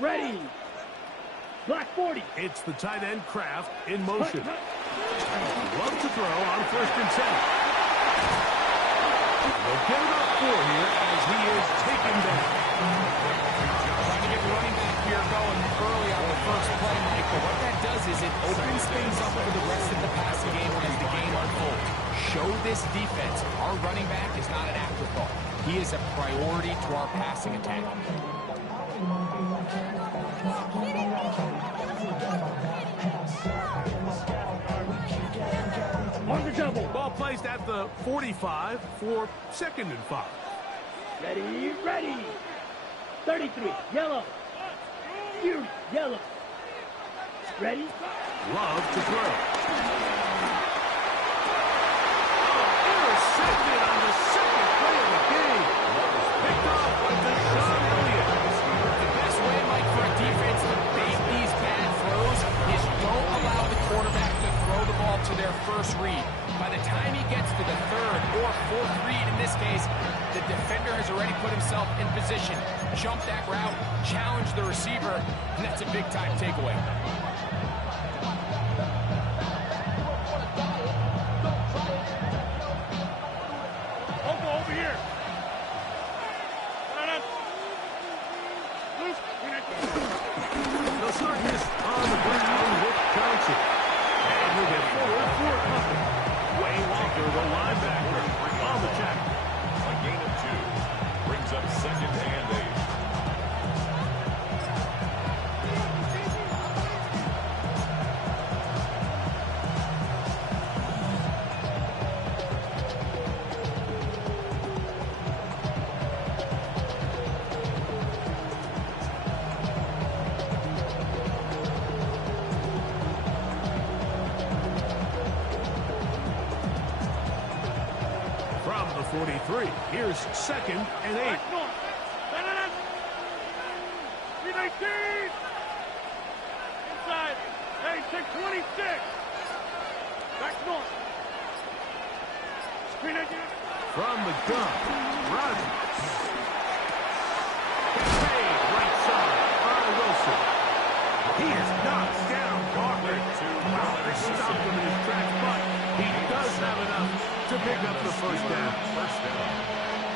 Ready. Black 40. It's the tight end Kraft in motion. Love to throw on 1st and 10. They'll get about 4 here as he is taken down. Trying to get the running back here going early on the first play, Mike. But what that does is it opens things up for the rest of the passing game as the game unfolds. Show this defense our running back is not an afterthought. He is a priority to our passing attack. On the double. Ball placed at the 45 for 2nd and 5. Ready, ready. 33, yellow. Fury, yellow. Ready. Love to throw. Intercepted on the 2nd play of the game. Picked off by Deshaun Elliott. The best way, Mike, for a defense to bait these bad throws is don't allow the quarterback to throw the ball to their first read. By the time he gets to the 3rd or 4th read in this case, the defender has already put himself in position. Jump that route, challenge the receiver, and that's a big-time takeaway. Over here. They'll start this on the ground with Johnson. And he'll get forward for a couple. Wayne Walker, the linebacker, on the tackle. A gain of 2 brings up 2nd and 8. From the 43, here's 2nd and 8. Inside. Hey, 626. Back north. Screen again. From the gun, Rodgers. Hey, right side, Wilson. He is knocked down, Walker. Wow, they stopped him in his tracks, but he does have enough to pick up the 1st down.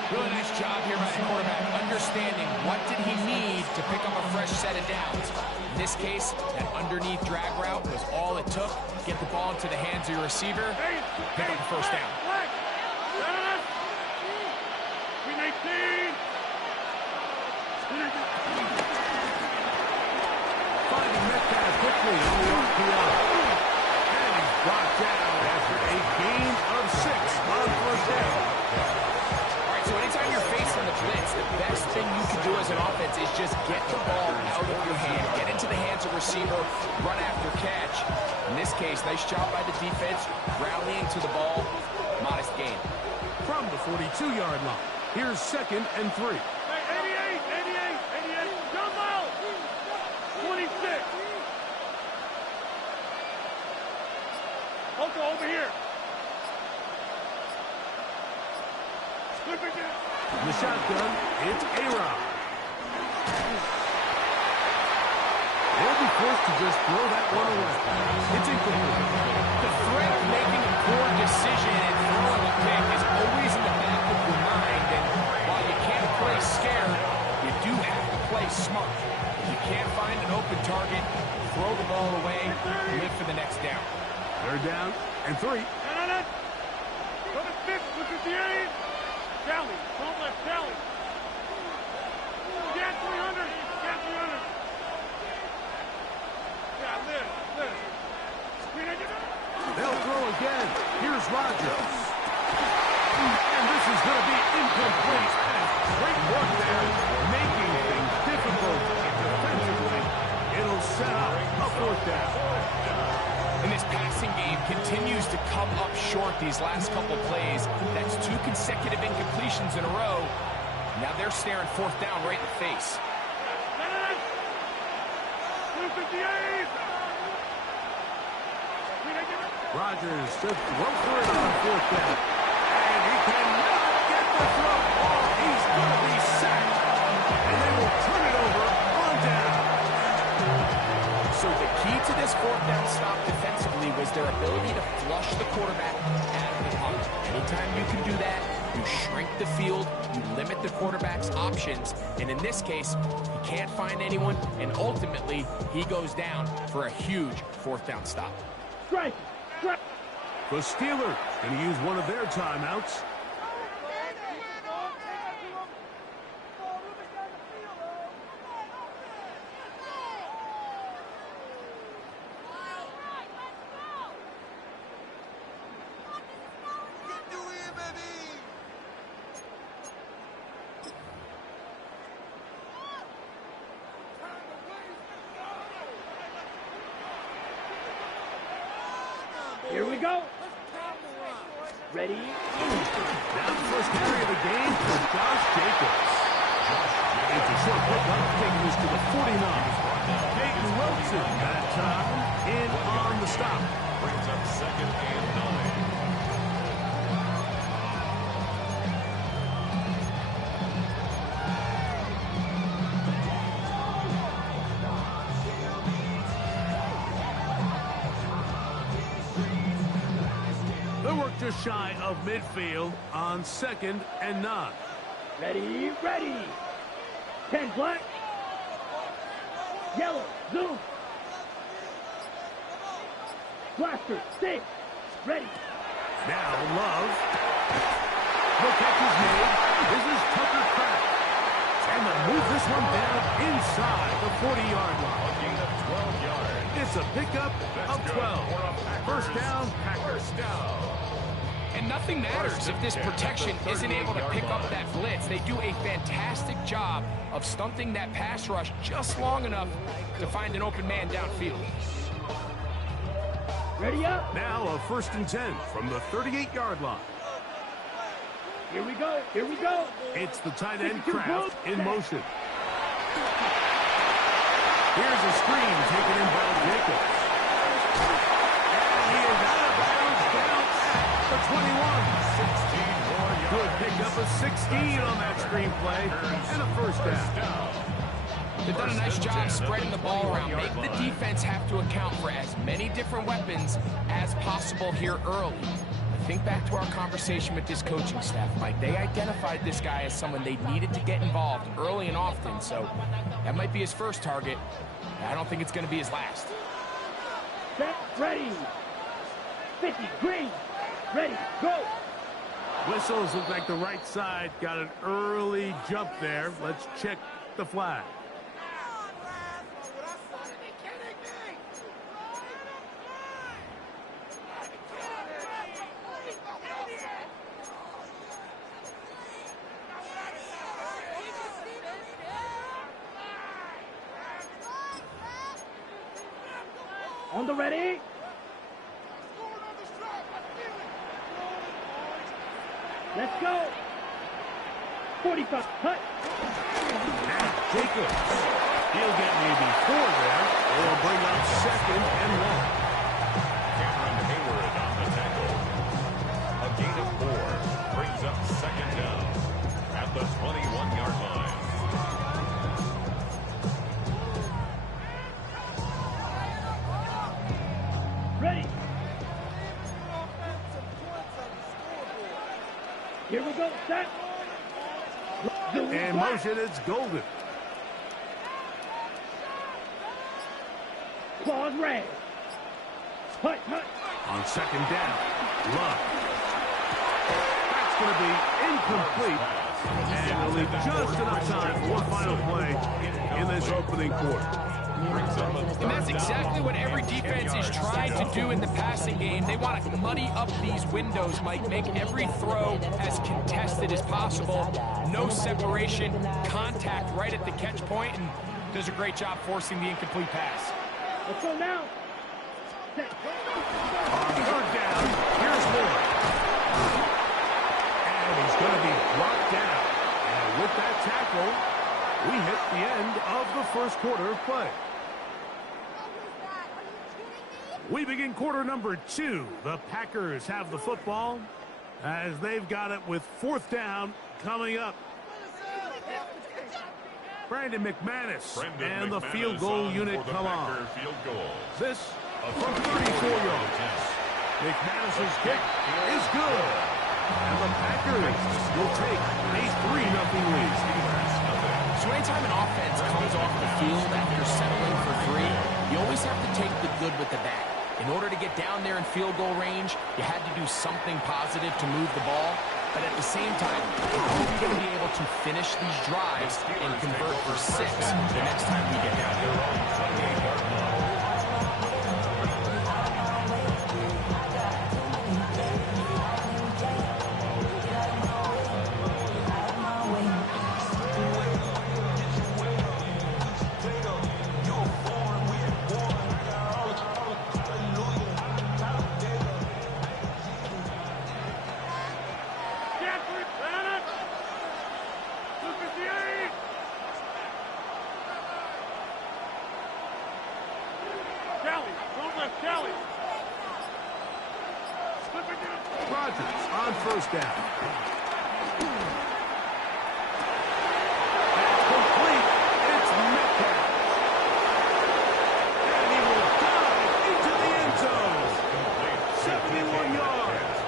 Really nice job here by the quarterback, understanding what did he need to pick up a fresh set of downs. In this case, that underneath drag route was all it took. Get the ball into the hands of your receiver, pick up the 1st down. Finding Metcalf quickly on the RPO. And he's brought down after a gain of 6 on 1st down. All right, so anytime you're facing the blitz, the best thing you can do as an offense is just get the ball out of your hand, get into the hands of receiver, run after catch. In this case, nice job by the defense, rallying to the ball, modest gain. From the 42-yard line, here's 2nd and 3. 88, jump out. 26. Oko, over here. Slip it down. In the shotgun, it's A-Rod. They'll be forced to just throw that one away. It's incomplete. The threat of making a poor decision and throwing a pick is always in the back of your mind, and while you can't play scared, you do have to play smart. If you can't find an open target, throw the ball away, live for the next down. 3rd down and 3. Go to 6, look at the 8. Tally, don't let Tally. Get 300, get 300. Yeah, live. Screen again. They'll throw again. Here's Rodgers. And this is going to be incomplete. Great work there, making things difficult defensively. It'll set up a 4th down. And this passing game continues to come up short these last couple plays. That's 2 consecutive incompletions in a row. Now they're staring 4th down right in the face. 258. Rodgers should throw for it on 4th down. And he cannot get the throw. Oh, he's going to be sacked. And they will turn it over on down. down stop defensively was their ability to flush the quarterback out of the pocket. Anytime you can do that, you shrink the field, you limit the quarterback's options, and in this case, he can't find anyone, and ultimately, he goes down for a huge fourth down stop. Strike! Strike! The Steelers going to use one of their timeouts. Here we go. Ready? Now the first carry of the game for Josh Jacobs. It's a short pickup, taking us to the 49. Peyton Wilson that time in on the stop. Brings up second and 9. Just shy of midfield on second and 9. Ready? Ready! 10 black. Yellow. Zoom. Blaster. 6. Ready. Now Love. The catch is made. This is Tucker Kraft. And they'll move this one down inside the 40-yard line. A gain of 12 yards. It's a pickup of 12. First down, Packers. First down. And nothing matters if this protection isn't able to pick up that blitz. They do a fantastic job of stunting that pass rush just long enough to find an open man downfield. Ready up. Now a first and 10 from the 38-yard line. Here we go. Here we go. It's the tight end Kraft in motion. Here's a screen taken in by Jacobs. And he is out of bounds down at the 21. 16 more yards. Good pick up a 16 on that screenplay and a first down. They've done a nice job spreading the ball around, making the defense have to account for as many different weapons as possible here early. Think back to our conversation with this coaching staff, Mike. They identified this guy as someone they needed to get involved early and often, so that might be his first target. I don't think it's going to be his last. Set, ready. 50, green. Ready, go. Whistles look like the right side got an early jump there. Let's check the flag. On the ready. Let's go. 45. Cut. Now Jacobs. He'll get maybe 4 there. Or bring up second and 1. Cameron Hayward on the tackle. A gain of 4 brings up second down at the 21-yard line. Ready. Here we go. Set. In motion, it's Golden. Claws red. Hut, hut. On second down, Love. That's going to be incomplete. And we'll leave just enough time for one final play in this opening quarter. And that's exactly what every defense is trying to do in the passing game. They want to muddy up these windows, Mike, make every throw as contested as possible. No separation, contact right at the catch point, and does a great job forcing the incomplete pass. Let's go now. Set. On third down, here's Moore. And he's going to be brought down. And with that tackle, we hit the end of the first quarter of play. We begin quarter number 2. The Packers have the football as they've got it with fourth down coming up. Brandon McManus and the field goal unit come on. Field goal. This from 34 yards. McManus's kick is good. And the Packers will take a 3-0 lead. So anytime an offense comes off the field after settling for 3, you always have to take the good with the bad. In order to get down there in field goal range, you had to do something positive to move the ball. But at the same time, how are we going to be able to finish these drives and convert for 6 the next time we get down there? Rodgers on first down. That's complete. It's Metcalf. And he will dive into the end zone. 71 yards.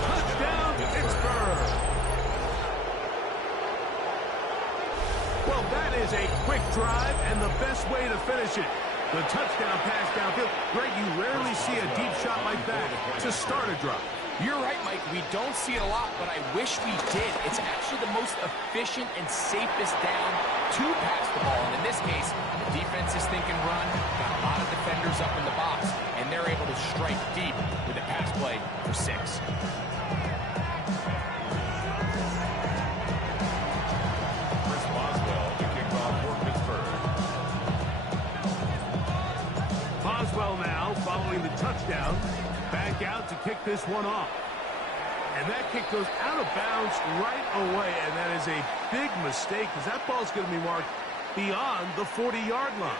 Touchdown, Pittsburgh. Well, that is a quick drive and the best way to finish it. The touchdown pass downfield. Greg, you rarely see a deep shot like that to start a drive. You're right, Mike. We don't see it a lot, but I wish we did. It's actually the most efficient and safest down to pass the ball. And in this case, the defense is thinking run, got a lot of defenders up in the box, and they're able to strike deep with a pass play for 6. Boswell now following the touchdown. Back out to kick this one off. And that kick goes out of bounds right away, and that is a big mistake because that ball's going to be marked beyond the 40-yard line.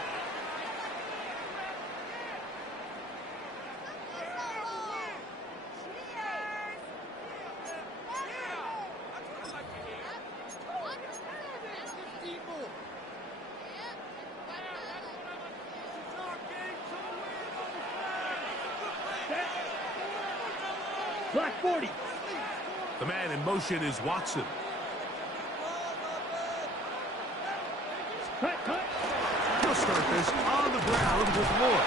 Black 40. The man in motion is Watson. He'll start this on the ground with Moore.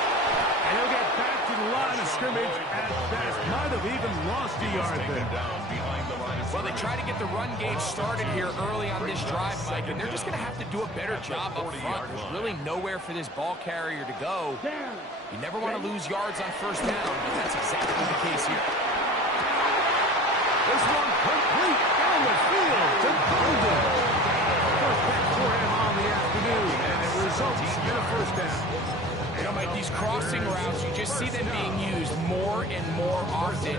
And he'll get back to the line of scrimmage at best. Might have even lost a yard there. Well, they try to get the run game started here early on this drive, Mike, and they're just going to have to do a better job up front. There's really nowhere for this ball carrier to go. You never want to lose yards on first down, but that's exactly the case here. This one complete down the field to Golden. First catch for him on the afternoon, and it results in a first down. You know, Mike, these crossing routes, you just see them being used more and more often.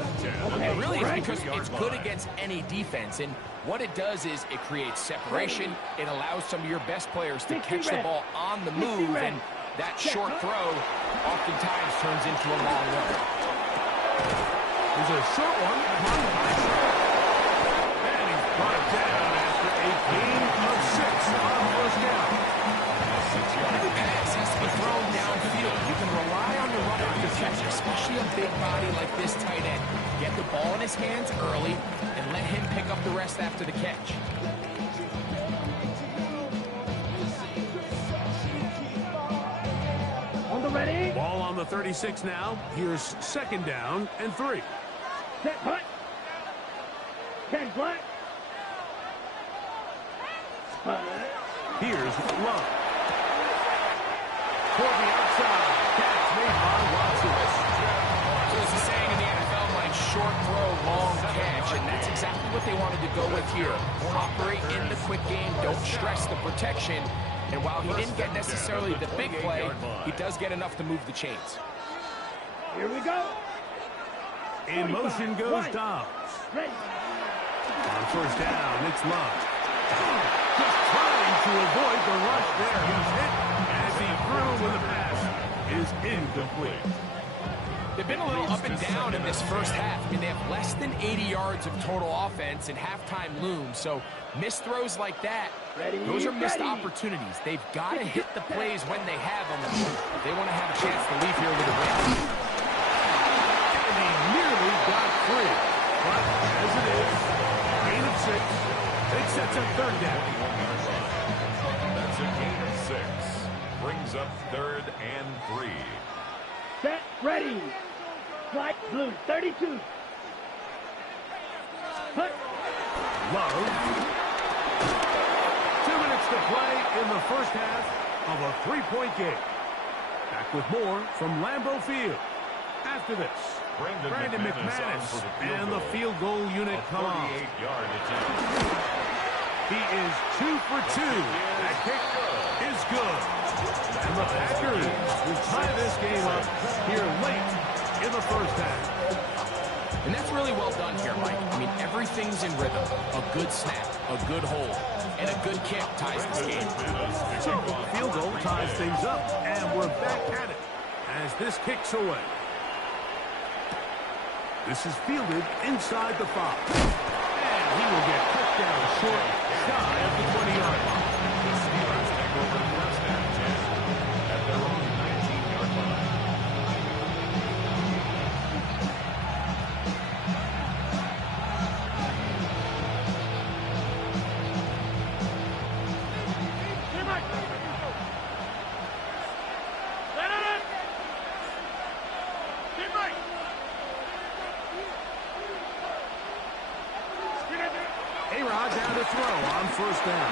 And really, it's because it's good against any defense. And what it does is it creates separation. It allows some of your best players to catch the ball on the move. And that short throw oftentimes turns into a long run. There's a short one. And he's brought down after a gain of 6 on first down. Every pass has to be thrown downfield. You can rely on the runner to catch, especially a big body like this tight end. Get the ball in his hands early and let him pick up the rest after the catch. On the ready. Ball on the 36 now. Here's second down and 3. Set punt. Ken Black. Here's Love. Toward the outside. Catch made by Watson. So as the saying in the NFL, Mike, short throw, long catch, and that's exactly what they wanted to go with here. Operate in the quick game, don't stress the protection, and while he didn't get necessarily the big play, he does get enough to move the chains. Here we go. In motion goes Dobbs. On first down, it's Love. Just trying to avoid the rush there. He's hit as he threw when the pass is incomplete. They've been a little up and down in this first half. I mean, they have less than 80 yards of total offense and halftime looms. So missed throws like that, those are missed opportunities. They've got to hit the plays when they have them if they want to have a chance to leave here with a win. And he nearly got free. But as it is, gain of 6. It sets up third down. That's a gain of 6. Brings up 3rd and 3. Set, ready. Flight blue, 32. Put. Love. 2 minutes to play in the first half of a 3-point game. Back with more from Lambeau Field. After this, Brandon McManus and the field goal unit come on. 38-yard attempt. He is 2 for 2. That kick is good. And the Packers will tie this game up here late in the first half. And that's really well done here, Mike. I mean, everything's in rhythm. A good snap, a good hold, and a good kick ties this game. So, field goal ties things up, and we're back at it as this kicks away. This is fielded inside the 5. And he will get cut down short, shy of the 20-yard line. The Steelers take over first and 10 at their own 19-yard line. A-Rod down to throw on first down.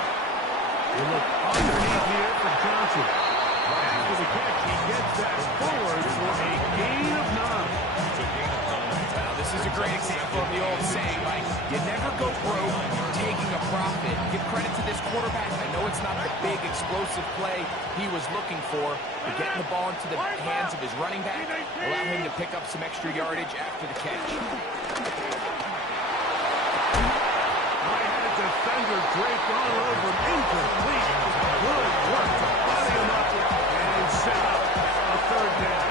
He look underneath here for Johnson. After the catch, he gets that forward for a gain of 9. Now, this is a great example of the old saying, Mike, you never go broke taking a profit. Give credit to this quarterback. I know it's not the big explosive play he was looking for, but getting the ball into the hands of his running back allow him to pick up some extra yardage after the catch. Defender draped all over him, incomplete. Good work to body him up and set up a third down.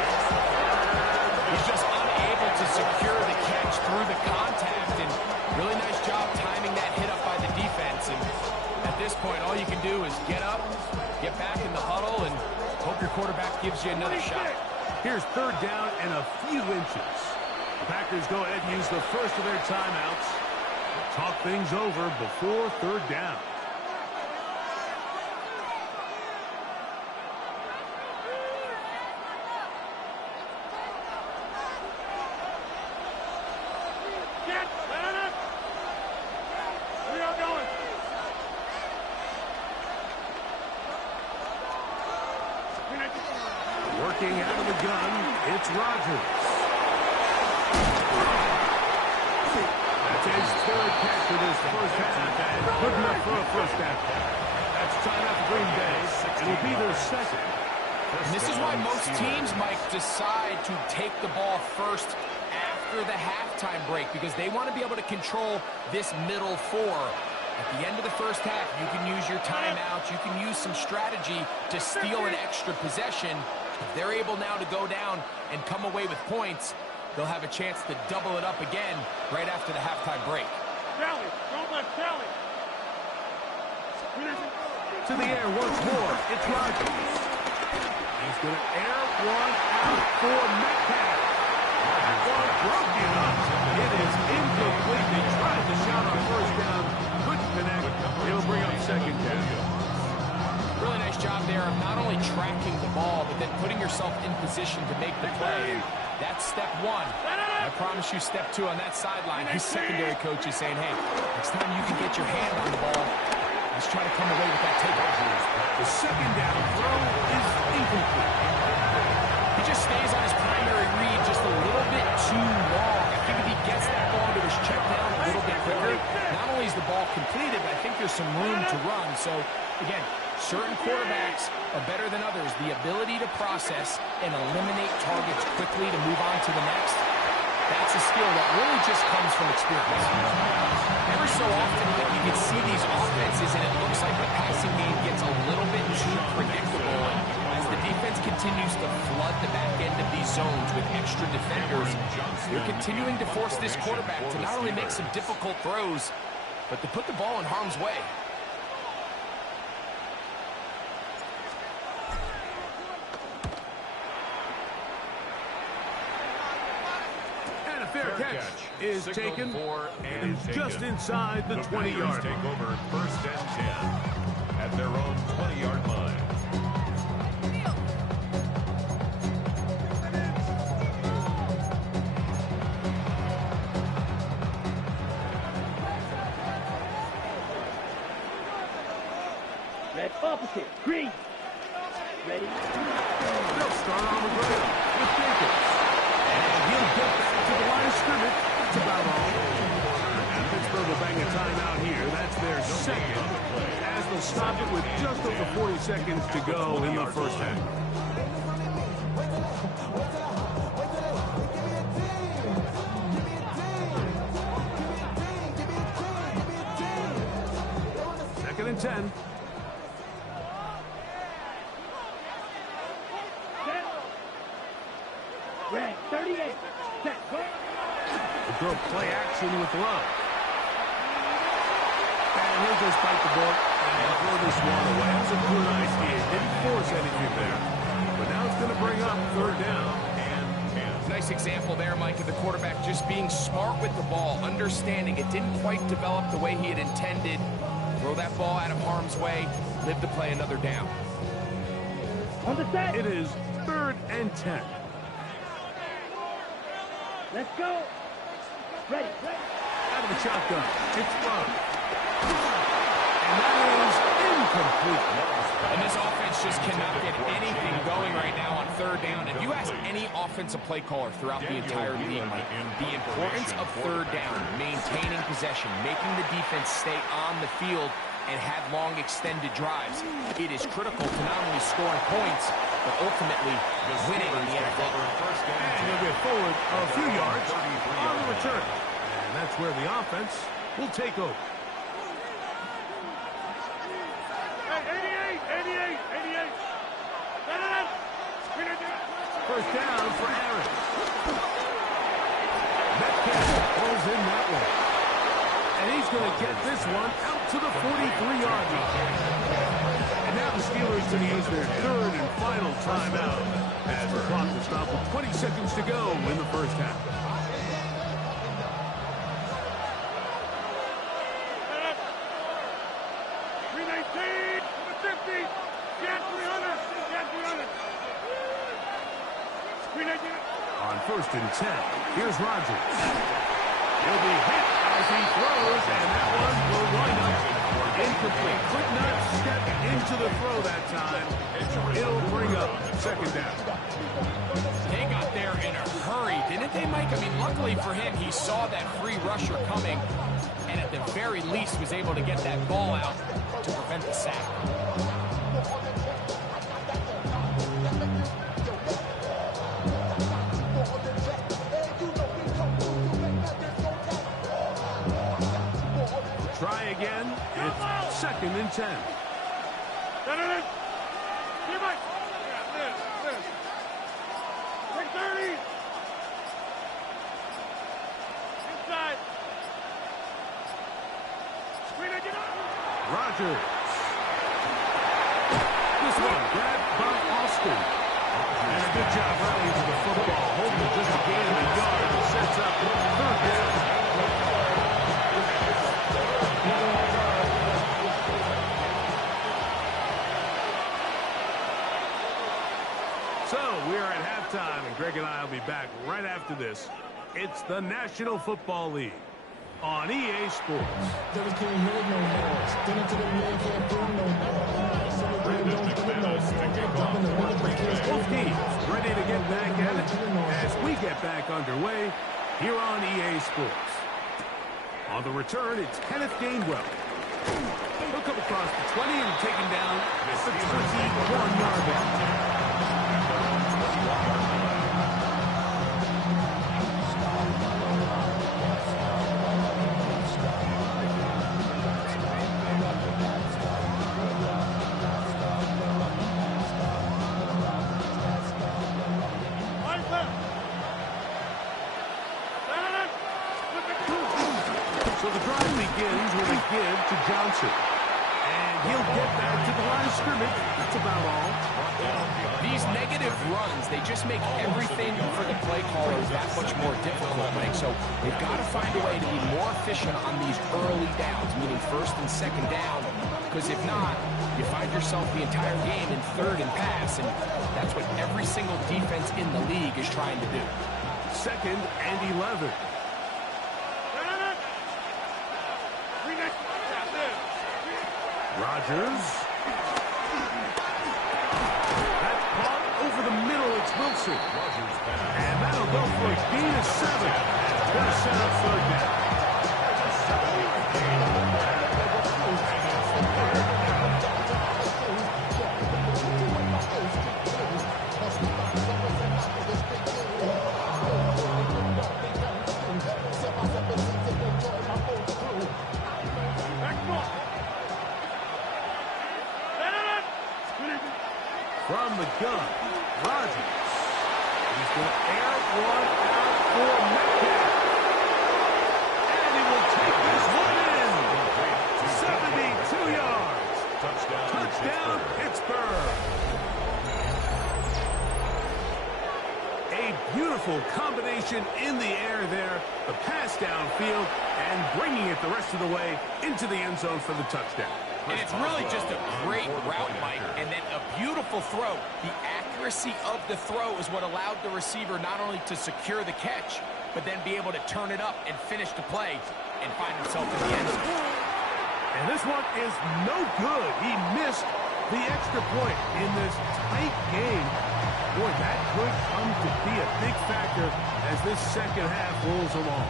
He's just unable to secure the catch through the contact, and really nice job timing that hit up by the defense. And at this point, all you can do is get up, get back in the huddle, and hope your quarterback gives you another shot. Here's third down and a few inches. The Packers go ahead and use the first of their timeouts. Talk things over before third down. We are going. Working out of the gun, it's Rodgers. His third catch of this first half, and good enough for a first down. That's time out for Green Bay. It'll be their second. And this is why most teams, Mike, decide to take the ball first after the halftime break, because they want to be able to control this middle 4. At the end of the first half, you can use your timeouts, you can use some strategy to steal an extra possession. If they're able now to go down and come away with points, they'll have a chance to double it up again right after the halftime break. Sally, don't let Sally. To the air once more, it's Rodgers. He's going to air one out for Metcalf. That one broken up. It is incomplete. They tried the shot on first down, couldn't connect. He'll bring up second down. Really nice job there of not only tracking the ball, but then putting yourself in position to make the play. That's step 1. I promise you step 2 on that sideline. His secondary coach is saying, hey, next time you can get your hand on the ball, let's try to come away with that takeoff. The second down throw is incomplete. He just stays on his primary read just a little bit too long. I think if he gets that ball to his check down a little bit quicker, not only is the ball completed, but I think there's some room to run. So, again, certain quarterbacks are better than others. The ability to process and eliminate targets quickly to move on to the next, that's a skill that really just comes from experience. Every so often, like, you can see these offenses, and it looks like the passing game gets a little bit too predictable. And as the defense continues to flood the back end of these zones with extra defenders, they're continuing to force this quarterback to not only make some difficult throws, but to put the ball in harm's way. And a fair catch is taken and is just inside the 20-yard take over first and 10 at their own 20-yard line. Red opposite. Green. Ready? They'll start on the ground with Jacobs. And he'll get back to the line of scrimmage. That's about all. And Pittsburgh will bang a timeout here. That's their second, as they'll stop it with just over 40 seconds to go in the first half. Second and 10. Red 38. Set. Go. Go play action with Love. And he'll just bite the bullet and throw this one away. That's a good idea. Didn't force anything there. But now it's going to bring up third down. Nice example there, Mike, of the quarterback just being smart with the ball, understanding it didn't quite develop the way he had intended. Throw that ball out of harm's way, live to play another down. On the set. It is third and 10. Let's go. Ready. Out of the shotgun. It's Love. And that is incomplete. And this offense just cannot get anything going right now on third down. If you ask any offensive play caller throughout the entire league, Mike, the importance of third down, maintaining possession, making the defense stay on the field and have long extended drives, it is critical to not only scoring points, but ultimately winning in the NFL. And he'll get forward a few yards on the return. And that's where the offense will take over. Hey, 88. First down for Aaron. Metcalf pulls in that one. And he's going to get this one out to the 43-yard line. And now the Steelers going to use their third and final timeout as the clock will stop with 20 seconds to go in the first half. On first and 10, here's Rodgers. He'll be hit as he throws, and that one will wind up incomplete. Could not step into the throw that time. It'll bring up second down. They got there in a hurry, didn't they, Mike? I mean, luckily for him, he saw that free rusher coming, and at the very least was able to get that ball out to prevent the sack. Try again. It's second and 10. Big 30. Inside. Rodgers. This one grabbed by Austin. And a good job rallying to the football. Holding just a gain of a yard. Sets up third down. So we are at halftime, and Greg and I will be back right after this. It's the National Football League on EA Sports. Both teams ready to get back at it as we get back underway here on EA Sports. On the return, it's Kenneth Gainwell. He'll come across the 20 and take him down at the 21-yard line. begins with a give to Johnson. And he'll get back to the line of scrimmage. That's about all. These negative runs, they just make everything for the play callers that much more difficult, Mike. So they've got to find a way to be more efficient on these early downs, meaning first and second down. Because if not, you find yourself the entire game in third and pass, and that's what every single defense in the league is trying to do. Second and 11. Rodgers. That's caught over the middle. It's Wilson. And that'll go for a gain of 7. Going to set up third down. From the gun, Rodgers. He's going to air one out for Metcalf. And he will take this one in. 72 yards. Touchdown, Pittsburgh. A beautiful combination in the air there. The pass downfield and bringing it the rest of the way into the end zone for the touchdown. And it's really just a great route, Mike, and then a beautiful throw. The accuracy of the throw is what allowed the receiver not only to secure the catch, but then be able to turn it up and finish the play and find himself in the end zone. And this one is no good. He missed the extra point in this tight game. Boy, that could come to be a big factor as this second half rolls along.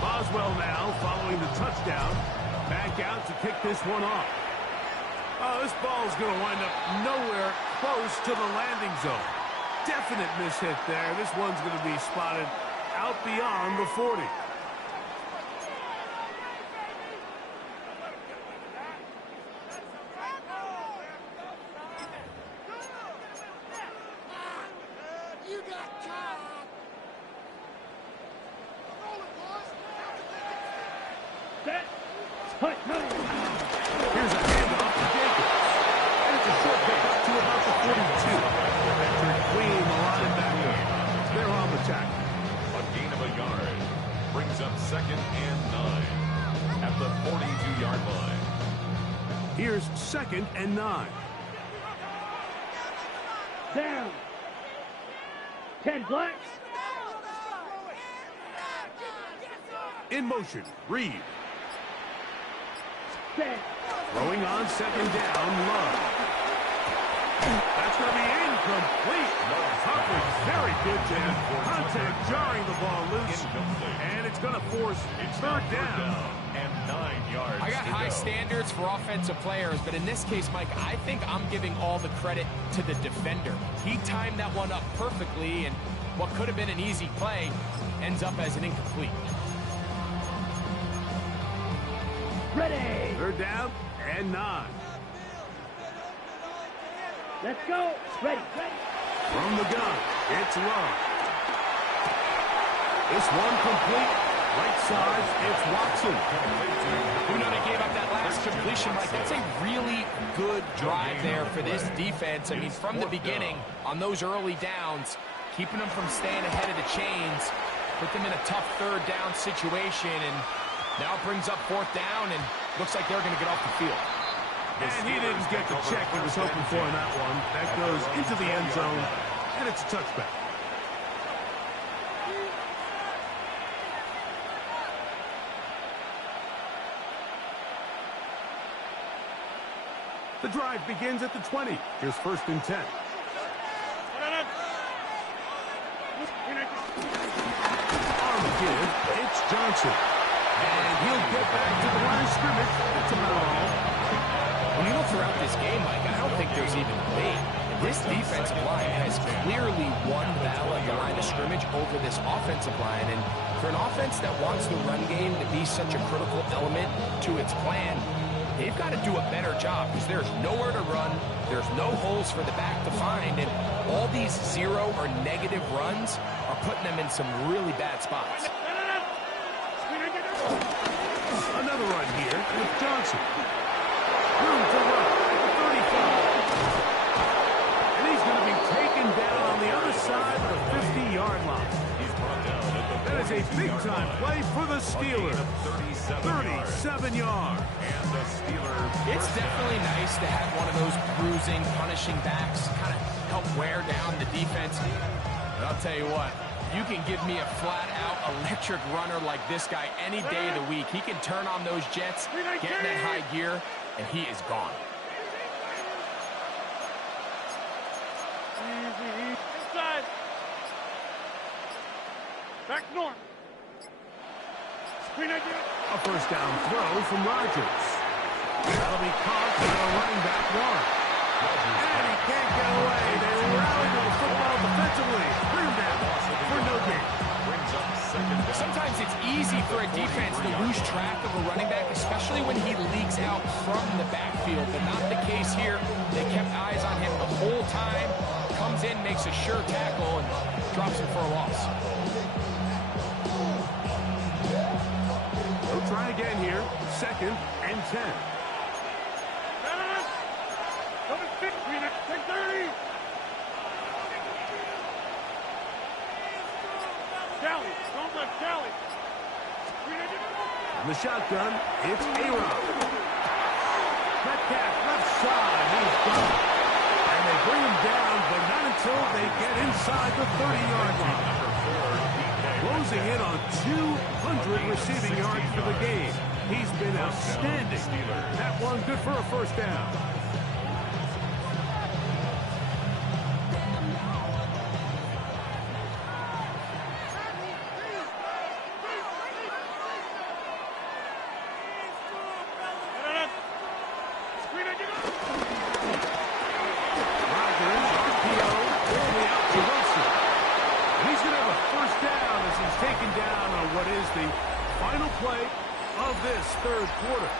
Boswell now following the touchdown. Back out to kick this one off. Oh, this ball's going to wind up nowhere close to the landing zone. Definite mishit there. This one's going to be spotted out beyond the 40. Here's a handoff to Jacobs. And it's a short pickup to about the 42. Patrick Queen, the linebacker. They're on the tackle. A gain of a yard brings up second and 9 at the 42-yard line. Here's second and 9. down. 10 blacks. In motion, Reed. Set. Throwing on second down, Love. That's going to be incomplete. Coverage very good there. Contact jarring the ball loose. And it's going to force third down. And 9 yards. I got high standards for offensive players, but in this case, Mike, I think I'm giving all the credit to the defender. He timed that one up perfectly, and what could have been an easy play ends up as an incomplete. Ready. Third down and 9. Let's go. Ready. From the gun, it's Love. This one complete. Right side, it's Watson. You know, they gave up that last completion, Mike. That's a really good drive there for this defense. I mean, from the beginning, on those early downs, keeping them from staying ahead of the chains, put them in a tough third down situation, and now it brings up fourth down, and looks like they're going to get off the field. And he didn't get the check he was hoping for in that one. That goes into the end zone, and it's a touchback. The drive begins at the 20. Here's first and 10. On the give, it's Johnson. And he'll get back to the line of scrimmage. That's about all. When you look throughout this game, Mike, I don't think there's even debate. If This defensive line has clearly won the battle at the line of scrimmage over this offensive line. And for an offense that wants the run game to be such a critical element to its plan, they've got to do a better job because there's nowhere to run. There's no holes for the back to find. And all these zero or negative runs are putting them in some really bad spots. Another run here with Johnson. Room to run at the 35. And he's going to be taken down on the other side of the 50-yard line. That is a big-time play for the Steelers. 37 yards. And the Steelers. It's definitely nice to have one of those bruising, punishing backs kind of help wear down the defense. But I'll tell you what, you can give me a flat-out electric runner like this guy any day of the week. He can turn on those jets, get in that high gear, and he is gone. Inside. Back north. A first down throw from Rodgers. That'll be caught by a running back one. And he can't get away. They rally to the football defensively. Bring him down for no gain. Sometimes it's easy for a defense to lose track of a running back, especially when he leaks out from the backfield, but not the case here. They kept eyes on him the whole time. Comes in, makes a sure tackle, and drops him for a loss. They'll try again here. 2nd and 10. Callie, don't let Callie. In the shotgun, it's A-Rod. Metcalf left side, he's gone. And they bring him down, but not until they get inside the 30-yard line. Closing in on 200 receiving yards for the game. He's been outstanding. That one good for a first down. Play of this third quarter.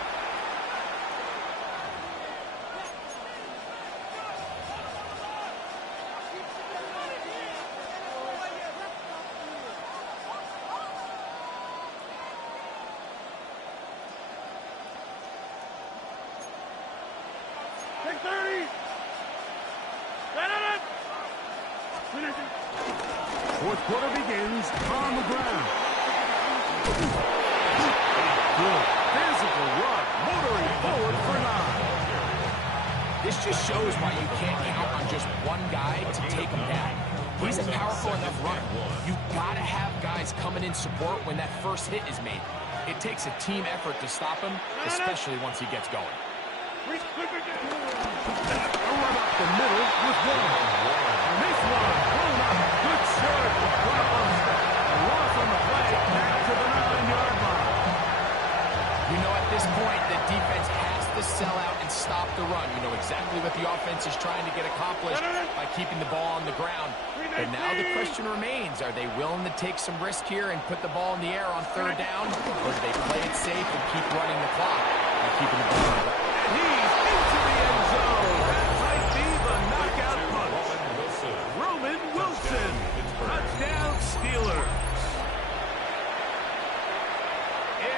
Take 30. Fourth quarter begins on the ground. Good physical run, motoring forward for 9. This just shows why you can't count on just one guy to take him down. He's a powerful enough runner. You've got to have guys coming in support when that first hit is made. It takes a team effort to stop him, especially once he gets going. A run up the middle with one. And this one blown up. Good serve. A loss on the play back to the 9-yard line. You know, at this point, the defense has to sell out and stop the run. You know exactly what the offense is trying to get accomplished by keeping the ball on the ground. But now the question remains, are they willing to take some risk here and put the ball in the air on 3rd down? Or do they play it safe and keep running the clock by keeping the ball on the ground? And he's into the end zone. That might be the knockout punch. Roman Wilson. Touchdown, Steelers.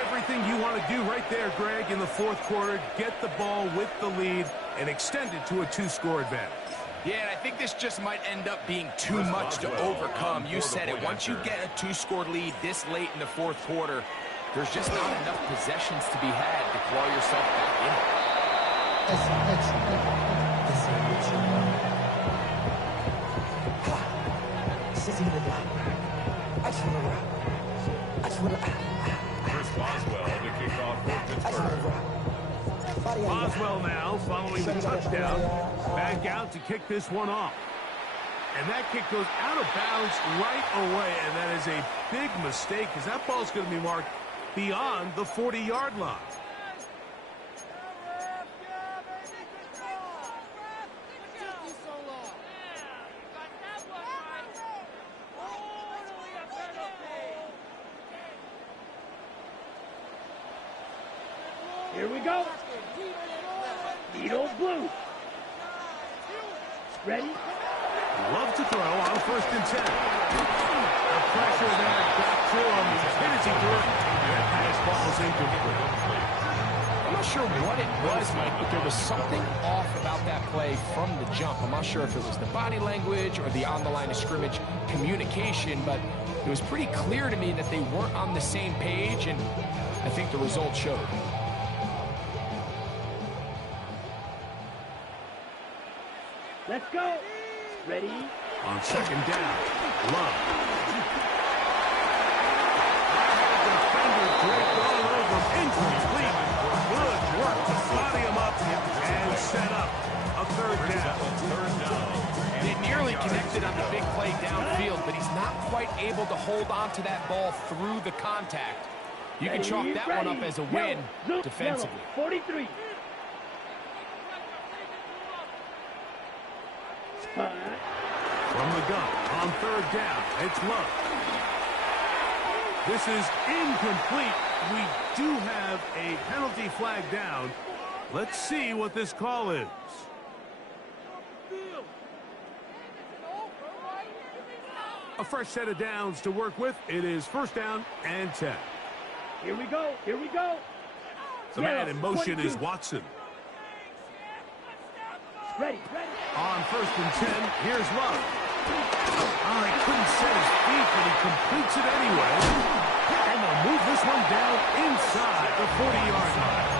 Everything you want to do right there, Greg, in the fourth quarter, get the ball with the lead and extend it to a 2-score advantage. Yeah, and I think this just might end up being too much to overcome. You said it. Once you get a 2-score lead this late in the fourth quarter, there's just not enough possessions to be had to claw yourself back in. Chris Boswell to kick off for Pittsburgh. Boswell now, following the touchdown, back out to kick this one off. And that kick goes out of bounds right away, and that is a big mistake because that ball's going to be marked beyond the 40-yard line. Here we go. Needle blue. Ready? Love to throw on 1st and 10. The pressure there got to him. He's hit as he threw it. That pass ball's incomplete. I'm not sure what it was, Mike, but there was something off about that play from the jump. I'm not sure if it was the body language or the on-the-line of scrimmage communication, but it was pretty clear to me that they weren't on the same page, and I think the result showed. Let's go. Ready? On 2nd down, Love. Defender draped all over him. Incomplete. Good work to body him up and set up a 3rd down. They nearly connected on the big play downfield, but he's not quite able to hold on to that ball through the contact. You can chalk that one up as a win defensively. 43. From the gun on 3rd down, it's Love. This is incomplete. We do have a penalty flag down. Let's see what this call is. A fresh set of downs to work with. It is 1st down and 10. Here we go. Here we go. The man in motion is Watson. Ready, ready. On 1st and 10, here's Love. Oh, he couldn't set his feet, but he completes it anyway. And they'll move this one down inside the 40-yard line.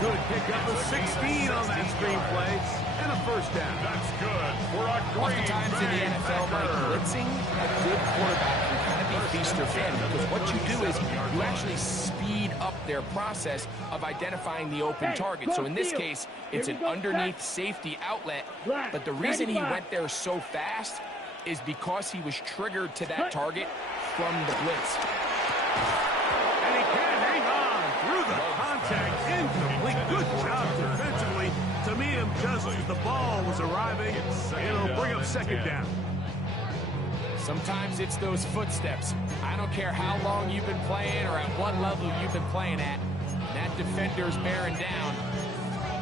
Good pickup of 16 on that screenplay, and a 1st down. That's good for a great Oftentimes in the NFL, Mike, blitzing a good quarterback can kind of be feast or famine, because what you do is you actually speed up their process of identifying the open target. So in this case, it's an underneath safety outlet, but the reason he went there so fast is because he was triggered to that target from the blitz. And he can't hang on through the contact. Incomplete. Good job defensively to meet him just as the ball was arriving. It'll bring up 2nd down. Sometimes it's those footsteps. I don't care how long you've been playing or at what level you've been playing at. That defender's bearing down.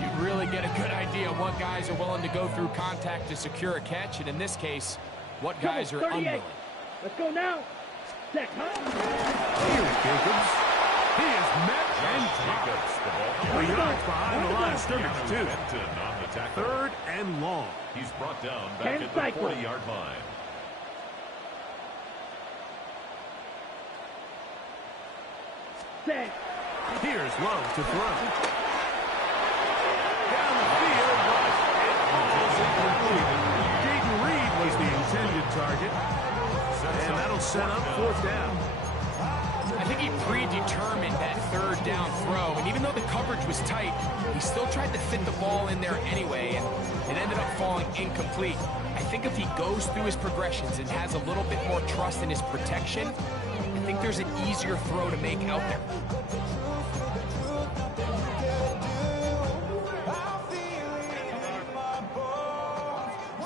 You really get a good idea of what guys are willing to go through contact to secure a catch, and in this case, what guys are unwilling. Let's go now. Set, huh? Here's Jacobs. He is met and dropped. 3 yards behind the line of scrimmage, too. 3rd and long. He's brought down back at the 40-yard line. Set. Here's Love to throw. Down the field, but it falls incomplete. Jaden Reed was the intended target. And that'll set up 4th down. I think he predetermined that 3rd down throw, and even though the coverage was tight, he still tried to fit the ball in there anyway, and it ended up falling incomplete. I think if he goes through his progressions and has a little bit more trust in his protection, I think there's an easier throw to make out there.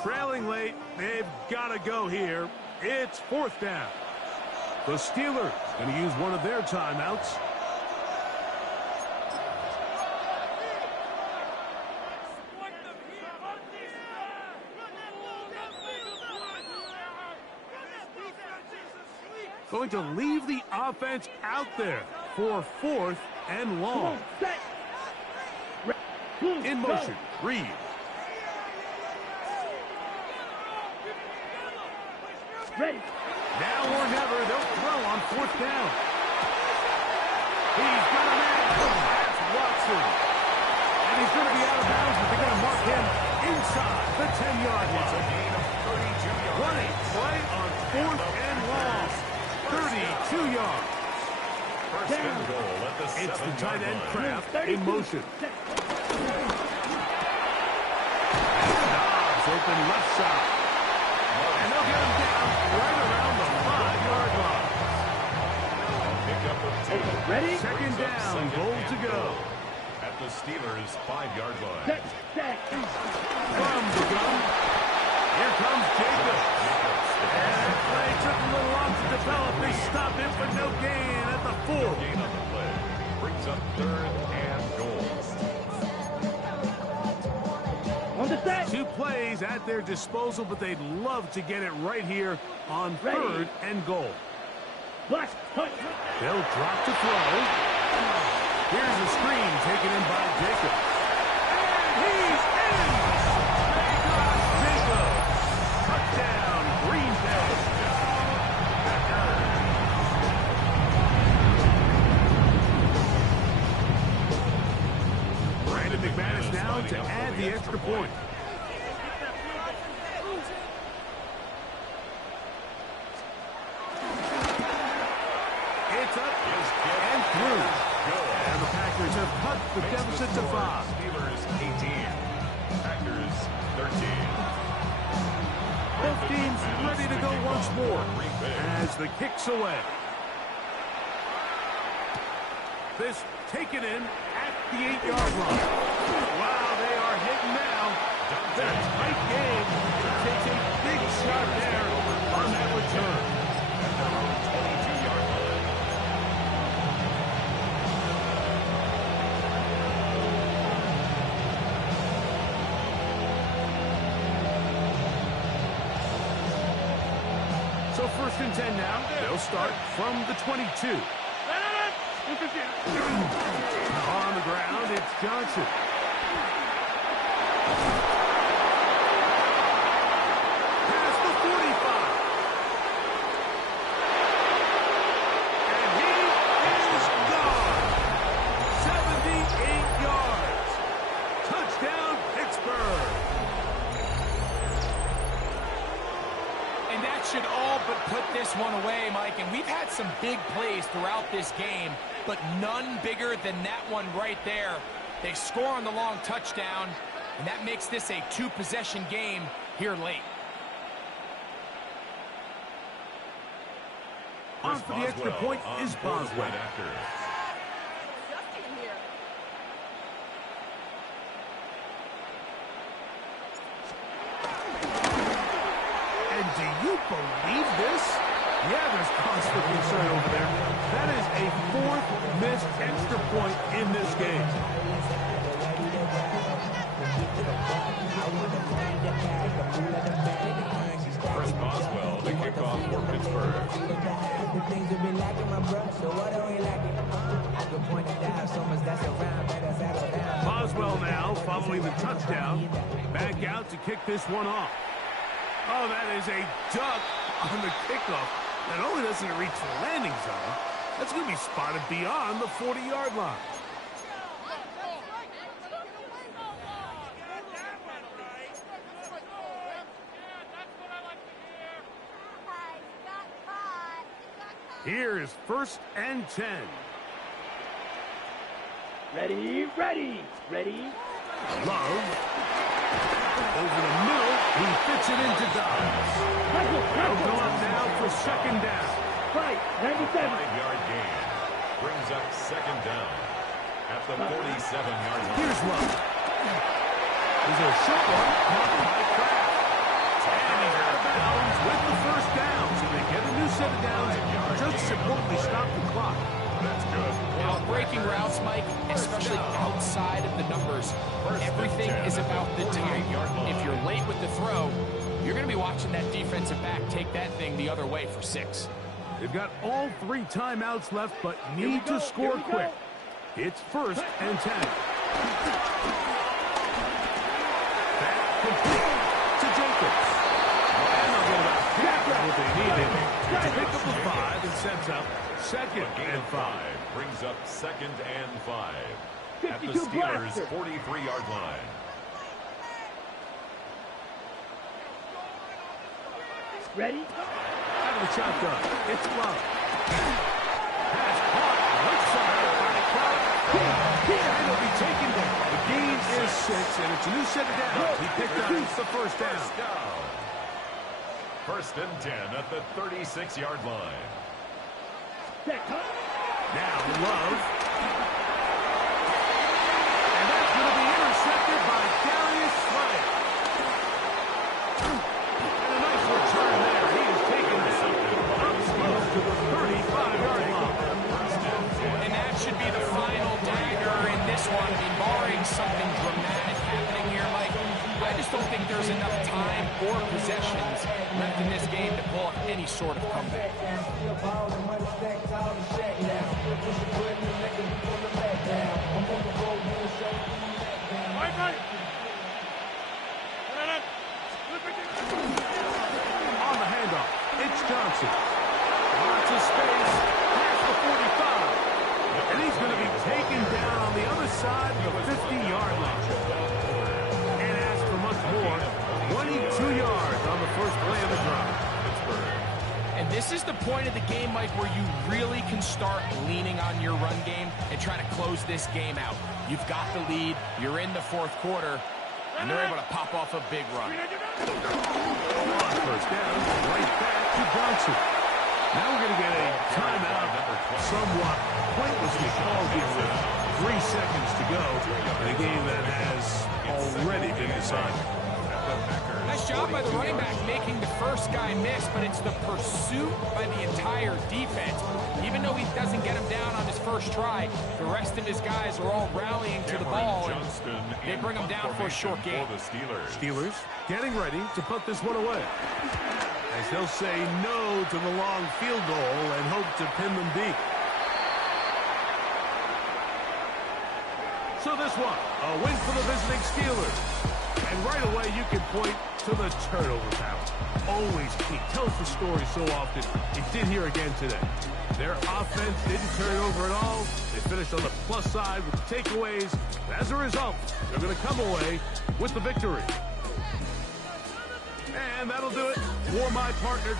Trailing late, they've got to go here. It's 4th down. The Steelers going to use one of their timeouts. Going to leave the offense out there for 4th and long. In motion, Reed. Ready. Now or never, they'll throw on 4th down. He's got a man. That's Watson. And he's going to be out of bounds, but they're going to mark him inside the 10-yard line. It's a gain of 32 yards. Running play on 4th and long. 32 yards. First and goal at the 7-yard line. It's the tight end Kraft in motion. Dobbs open left side. And they'll get him down right around the 5-yard line. Pick up of 2. Ready? 2nd down, goal to go. At the Steelers' 5-yard line. Set. From the gun, here comes Jacobs. And that play took a little long to develop. They stopped it for no gain at the 4. Gain on the play. Brings up 3rd and Set. 2 plays at their disposal, but they'd love to get it right here on 3rd and goal. Black touch. They'll drop to throw. Here's a screen taken in by Jacob. And he's in! Jacob. Touchdown, Green Bay. Brandon McManus now to add the extra point. It's up and through. And the Packers have cut the deficit to 5. Steelers 18. Packers 13. Both teams ready to go once more as the kick's away. This taken in at the 8-yard line. Wow, they are hitting now. They're a tight game. He takes a big shot there on that return. At their own 22-yard line. So 1st and 10 now. They'll start from the 22. On the ground, it's Johnson. Past the 45. And he is gone. 78 yards. Touchdown, Pittsburgh. And that should all but put this one away, Mike. And we've had some big plays throughout this game, but none bigger than that one right there. They score on the long touchdown, and that makes this a 2-possession game here late. On for the extra point is Boswell. And do you believe this? Yeah, there's cause for concern over there. That is a 4th missed extra point in this game. Chris Boswell, the kickoff for Pittsburgh. Boswell now, following the touchdown, back out to kick this one off. Oh, that is a duck on the kickoff. Not only doesn't it reach the landing zone, that's going to be spotted beyond the 40-yard line. Here is 1st and 10. Ready, ready, ready. Love. Over the middle, he fits it into Dobbs. They'll go up now for 2nd down. Right, 97. 5-yard gain. Brings up 2nd down. At the 47-yard line. Here's Love. There's a short one caught by Kraft. And he's out of bounds with the 1st down. So they get a new set of downs. Just importantly stop the clock. That's good. Now, breaking routes, Mike, especially outside of the numbers, everything is about the time. If you're late with the throw, you're going to be watching that defensive back take that thing the other way for 6. They've got all 3 timeouts left, but need to score quick. It's 1st and 10. Back complete to Jacobs. And they'll get about half of what they needed to pick up the 5 and sets up 2nd and 5. Brings up 2nd and 5. At the 52 Steelers' blaster. 43-yard line. Ready? Out of the shotgun, it's Love. Pass caught, left side by Kraft. And it'll be taken down. The gain is 6, and it's a new set of downs. He picked up the 1st down. 1st and 10 at the 36-yard line. Now Love. And that's going to be intercepted by Darius Slay. And a nice return there. He is taken down up close to the 35-yard line. And that should be the final dagger in this one. I mean, barring something dramatic happening here, Mike, I just don't think there's enough time or possessions left in this game to pull off any sort of comeback. On the handoff, it's Johnson. Lots of space, past the 45. And he's going to be taken down on the other side of the 50-yard line. And as for much more, 22 yards on the first play of the drive. And this is the point of the game, Mike, where you really can start leaning on your run game and try to close this game out. You've got the lead, you're in the fourth quarter, and they're able to pop off a big run. First down, right back to Johnson. Now we're going to get a timeout, somewhat pointlessly called here with 3 seconds to go in a game that has already been decided. Nice job by the running back making the first guy miss, but it's the pursuit by the entire defense. Even though he doesn't get him down on his first try, the rest of his guys are all rallying to the ball, and they bring him down for a short game. Steelers getting ready to put this one away, as they'll say no to the long field goal and hope to pin them deep. So this one, a win for the visiting Steelers. And right away, you can point to the turnover battle. Always key. Tells the story so often. It did here again today. Their offense didn't turn over at all. They finished on the plus side with takeaways. As a result, they're going to come away with the victory. And that'll do it for my partner.